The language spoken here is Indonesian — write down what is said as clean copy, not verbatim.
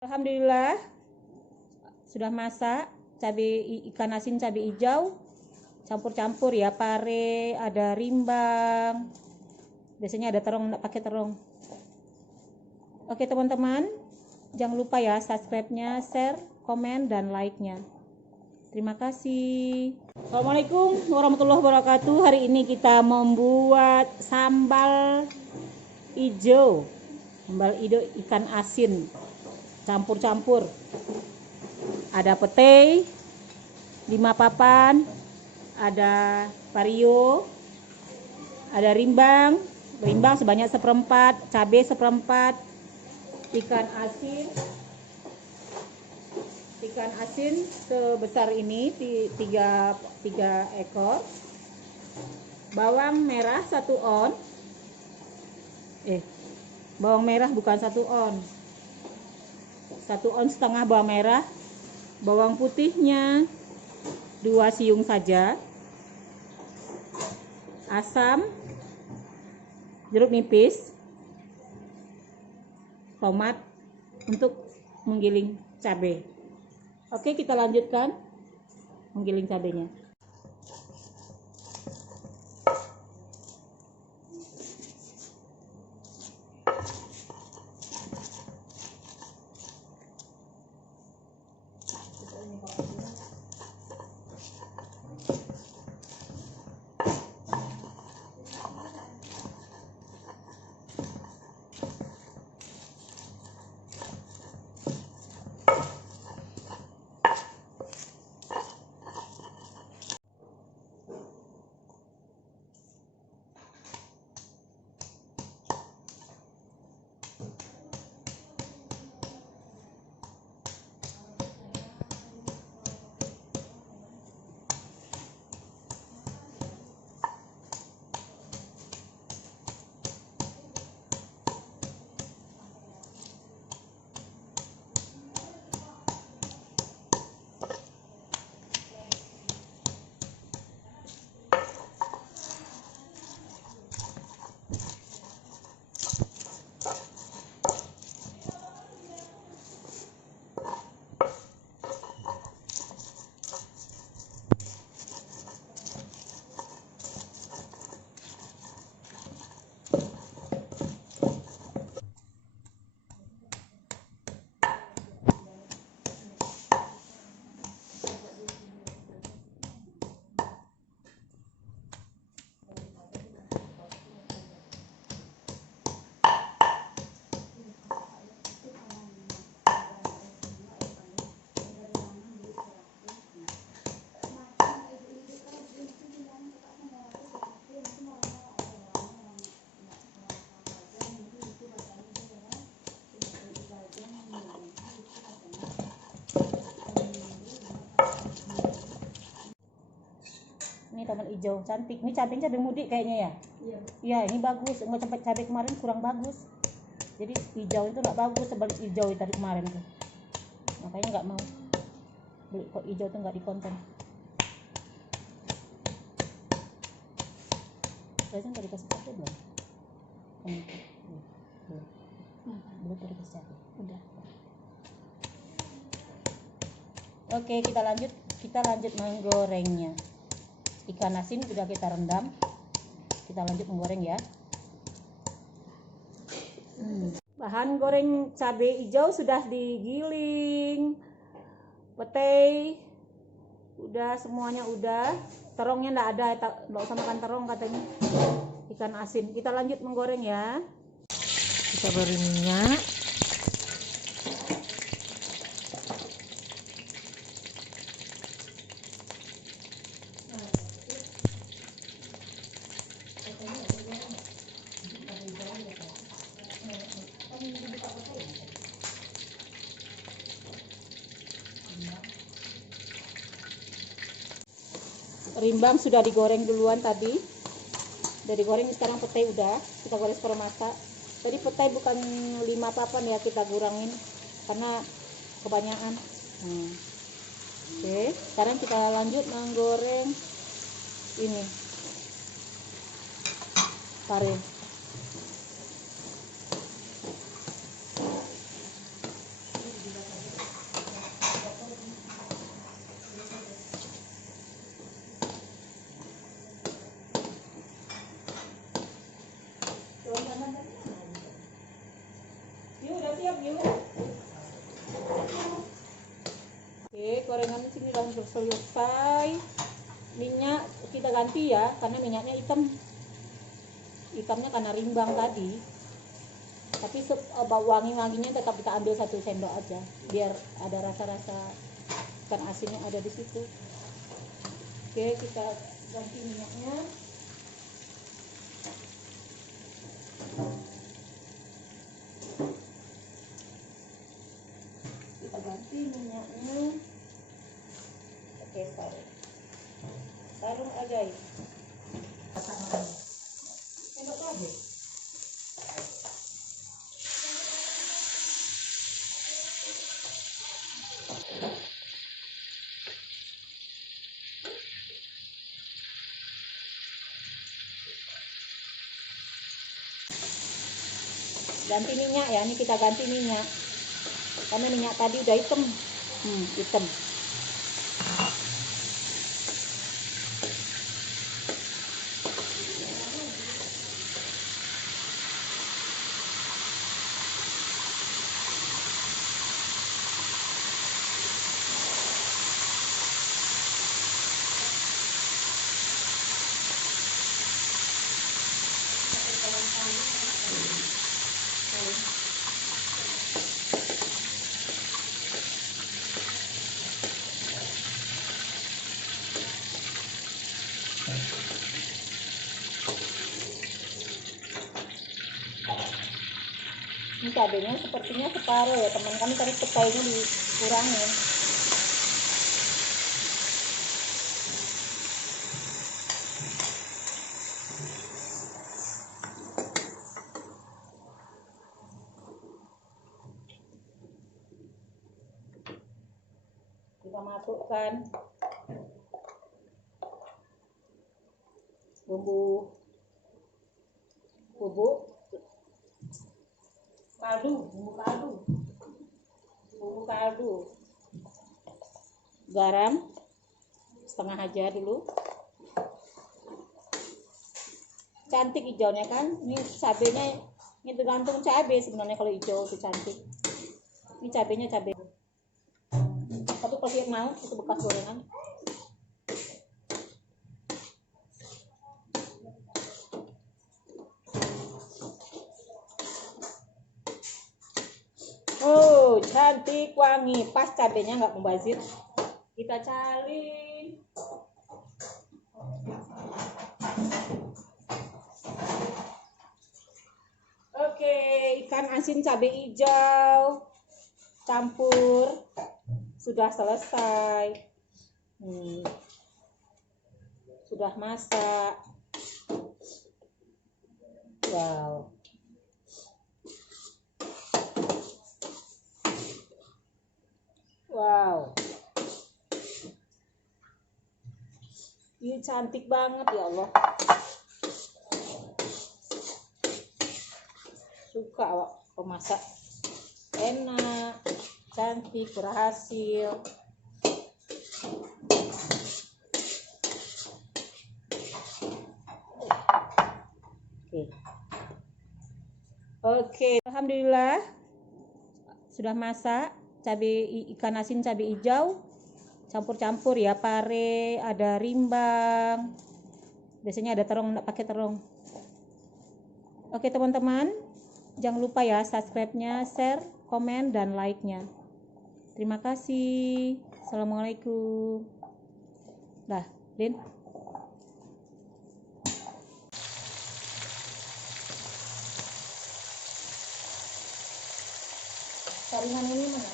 Alhamdulillah sudah masak ikan asin cabai hijau campur-campur ya, pare, ada rimbang, biasanya ada terong, enggak pakai terong. Oke teman-teman, jangan lupa ya subscribe-nya, share, komen, dan like-nya. Terima kasih. Assalamualaikum warahmatullahi wabarakatuh. Hari ini kita membuat sambal hijau ikan asin campur-campur. Ada petai 5 papan, ada vario, ada rimbang sebanyak 1/4, cabai 1/4, ikan asin sebesar ini 3 ekor, bawang merah 1 on, bawang merah bukan 1 on, 1 on setengah bawang merah, bawang putihnya 2 siung saja, asam, jeruk nipis, tomat untuk menggiling cabai. Oke, kita lanjutkan menggiling cabainya. Ini tomat hijau cantik. Ini cabai mudik kayaknya ya. Iya, ini bagus. Enggak sampai cabai kemarin kurang bagus. Jadi hijau itu enggak bagus sebalik hijau tadi kemarin tuh. Makanya enggak mau beli kok hijau tuh enggak dikonten. Biasanya enggak dikasih cabai belum? Belum dikasih cabai. Udah. Oke, kita lanjut menggorengnya. Ikan asin sudah kita rendam, kita lanjut menggoreng ya. Bahan goreng cabai hijau sudah digiling, petai udah, semuanya udah, terongnya enggak ada, enggak usah makan terong katanya. Ikan asin kita lanjut menggoreng ya. Kita beri minyak. Rimbang sudah digoreng duluan tadi, udah digoreng. Sekarang petai udah kita goreng seperempat. Tadi petai bukan 5 papan ya, kita kurangin karena kebanyakan. Oke, sekarang kita lanjut menggoreng ini pare. selesai. Minyak kita ganti ya, karena minyaknya hitamnya karena rimbang tadi. Tapi wanginya tetap kita ambil 1 sendok aja, biar ada rasa-rasa ikan asinnya ada di situ. Oke, kita ganti minyaknya. Kita ganti minyaknya. Oke, sarung aja ya. Sendok lagi. Ganti minyak ya, ini kita ganti minyak karena minyak tadi udah hitam. Hitam. Ini cabenya sepertinya separuh ya teman, kami tadi petainya dikurangin. Kita masukkan bumbu kaldu, garam setengah aja dulu. Cantik hijaunya kan, ini cabenya, ini tergantung cabai sebenarnya, kalau hijau itu cantik. Ini cabenya cabai, tapi kalau mau itu bekas gorengan. Oh, cantik, wangi, pas cabenya nggak membazir. Kita salin. Oke, ikan asin cabai hijau campur sudah selesai. Sudah masak. Wow. Wow, ini cantik banget ya Allah. Suka awak pemasak, enak, cantik, berhasil. Oke, alhamdulillah sudah masak. Ikan asin cabai hijau campur-campur ya, pare, ada rimbang, biasanya ada terong, enggak pakai terong. Oke teman-teman, jangan lupa ya subscribe-nya, share, komen, dan like-nya. Terima kasih. Assalamualaikum. Dah, Lin. Saringan ini mana?